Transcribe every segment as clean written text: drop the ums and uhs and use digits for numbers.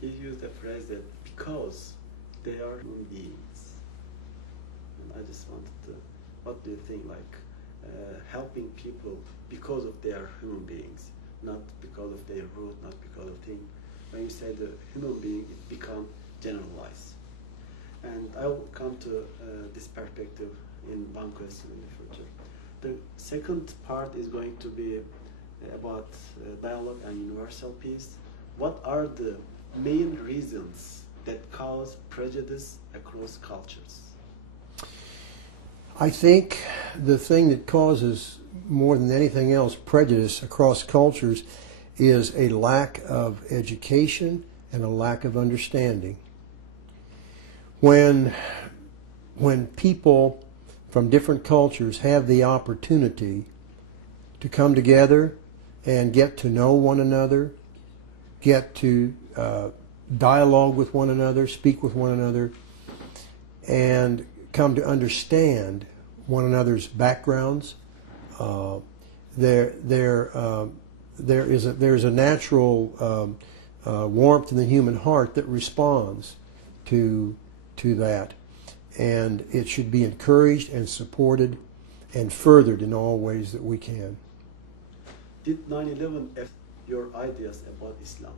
He used a phrase that because they are human beings. And I just wanted to, what do you think, like helping people because of their human beings, not because of their root, not because of thing. When you say the human being, it becomes generalized. And I will come to this perspective in one question in the future. The second part is going to be about dialogue and universal peace. What are the main reasons that cause prejudice across cultures? I think the thing that causes more than anything else prejudice across cultures is a lack of education and a lack of understanding. When people from different cultures have the opportunity to come together and get to know one another, get to dialogue with one another, speak with one another, and come to understand one another's backgrounds, there is a natural warmth in the human heart that responds to that, and it should be encouraged and supported and furthered in all ways that we can. Did 9/11 affect your ideas about Islam?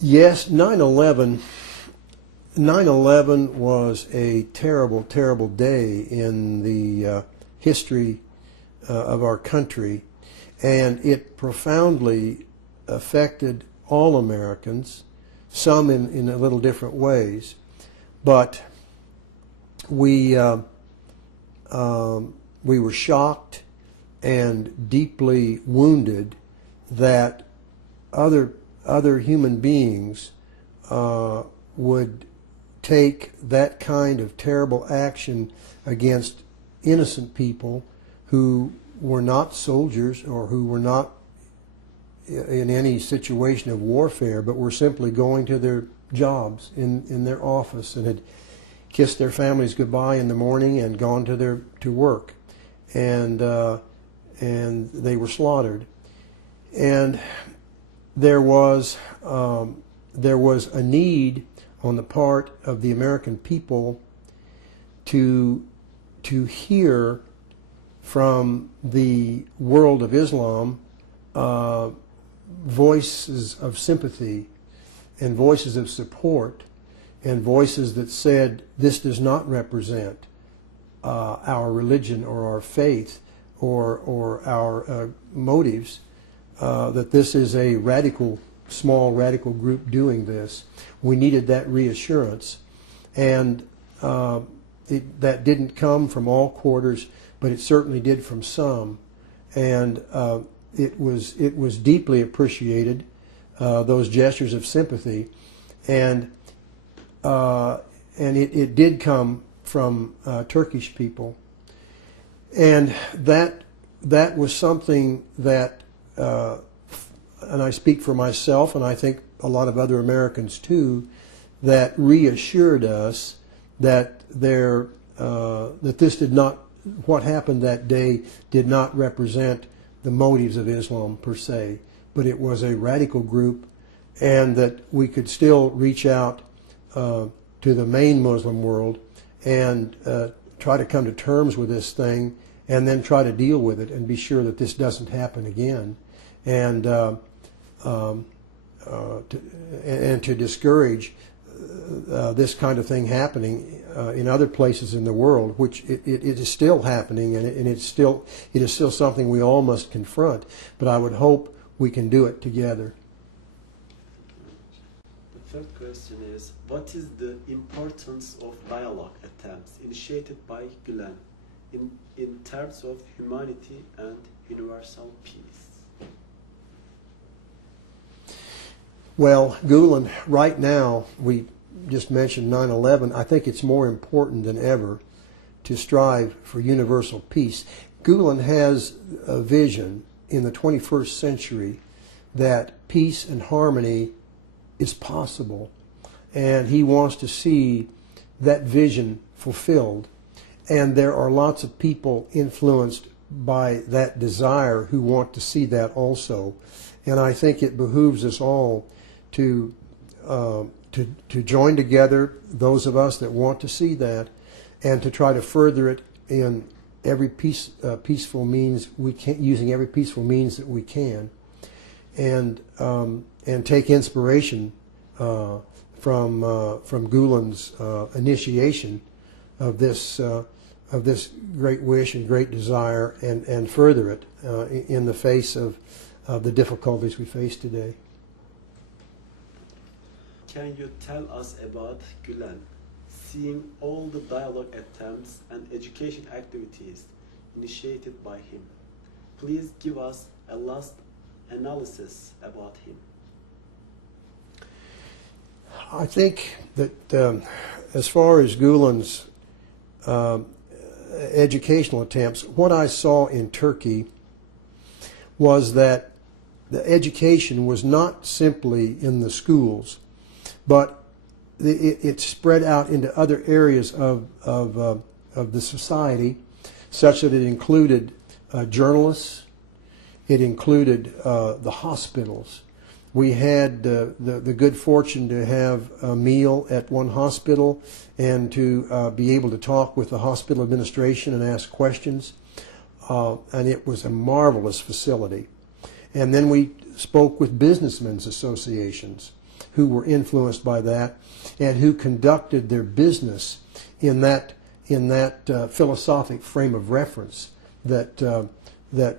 Yes, 9/11 was a terrible, terrible day in the history of our country, and it profoundly affected all Americans, some in a little different ways. But we were shocked and deeply wounded that other human beings would take that kind of terrible action against innocent people who were not soldiers or who were not in any situation of warfare, but were simply going to their jobs in their office and had kissed their families goodbye in the morning and gone to work, and they were slaughtered. And there was a need on the part of the American people to hear from the world of Islam voices of sympathy and voices of support and voices that said this does not represent our religion or our faith or our motives, that this is a small radical group doing this. We needed that reassurance, and that didn't come from all quarters, but it certainly did from some, and it was deeply appreciated, those gestures of sympathy, and it did come from Turkish people, and that was something that, and I speak for myself, and I think a lot of other Americans too, that reassured us that this did not, what happened that day did not represent the motives of Islam per se, but it was a radical group, and that we could still reach out to the main Muslim world and try to come to terms with this thing, and then try to deal with it and be sure that this doesn't happen again, and to discourage this kind of thing happening in other places in the world, which it is still happening, and it is still something we all must confront. But I would hope we can do it together. The third question is, what is the importance of dialogue attempts initiated by Gulen in terms of humanity and universal peace? Well, Gulen, right now, we just mentioned 9/11. I think it's more important than ever to strive for universal peace. Gulen has a vision in the 21st century that peace and harmony is possible, and he wants to see that vision fulfilled. And there are lots of people influenced by that desire who want to see that also. And I think it behooves us all to join together, those of us that want to see that, and to try to further it in every peaceful means we can, using every peaceful means that we can, and take inspiration from Gulen's initiation of this great wish and great desire, and further it in the face of the difficulties we face today. Can you tell us about Gulen, seeing all the dialogue attempts and education activities initiated by him? Please give us a last analysis about him. I think that as far as Gulen's educational attempts, what I saw in Turkey was that the education was not simply in the schools, but it spread out into other areas of the society, such that it included journalists, it included the hospitals. We had the good fortune to have a meal at one hospital and to be able to talk with the hospital administration and ask questions. And it was a marvelous facility. And then we spoke with businessmen's associations who were influenced by that and who conducted their business in that philosophic frame of reference that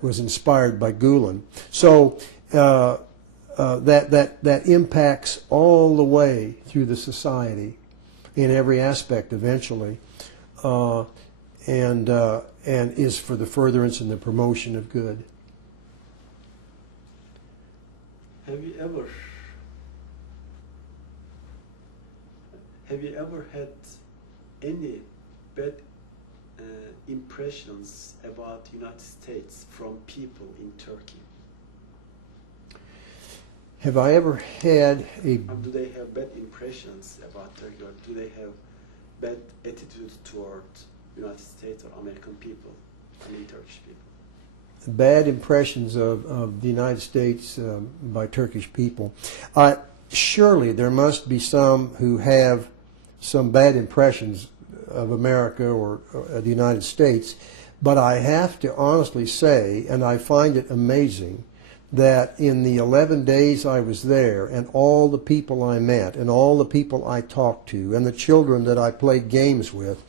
was inspired by Gulen. So that impacts all the way through the society in every aspect eventually, and is for the furtherance and the promotion of good. Have you ever had any bad impressions about United States from people in Turkey? Have I ever had a... Do they have bad impressions about Turkey, or do they have bad attitudes toward United States or American people, I mean Turkish people? Bad impressions of the United States by Turkish people. Surely there must be some who have some bad impressions of America or the United States, but I have to honestly say, and I find it amazing, that in the 11 days I was there, and all the people I met, and all the people I talked to, and the children that I played games with,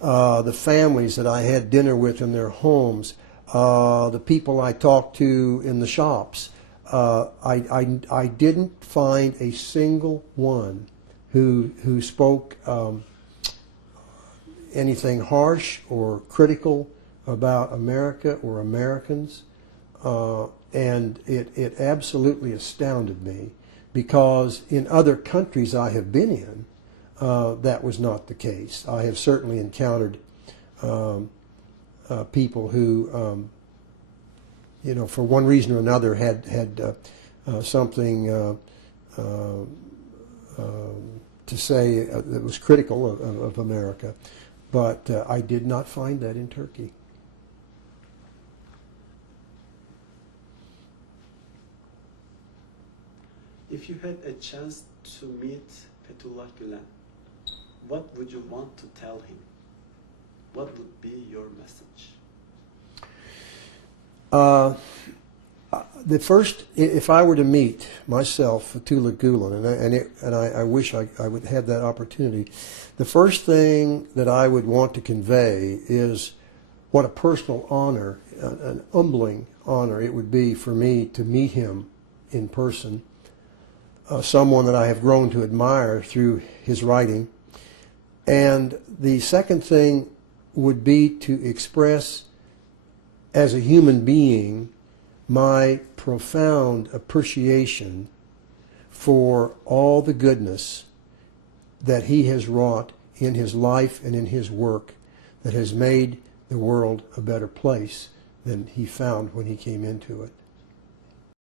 the families that I had dinner with in their homes, the people I talked to in the shops, I didn't find a single one who spoke anything harsh or critical about America or Americans. And it absolutely astounded me, because in other countries I have been in, that was not the case. I have certainly encountered people who, for one reason or another had something to say that was critical of America, but I did not find that in Turkey. If you had a chance to meet Fethullah Gulen, what would you want to tell him? What would be your message? The first, if I were to meet myself, Fethullah Gulen, and I wish I would have that opportunity, the first thing that I would want to convey is what a personal honor, an humbling honor it would be for me to meet him in person. Someone that I have grown to admire through his writing. And the second thing would be to express, as a human being, my profound appreciation for all the goodness that he has wrought in his life and in his work that has made the world a better place than he found when he came into it.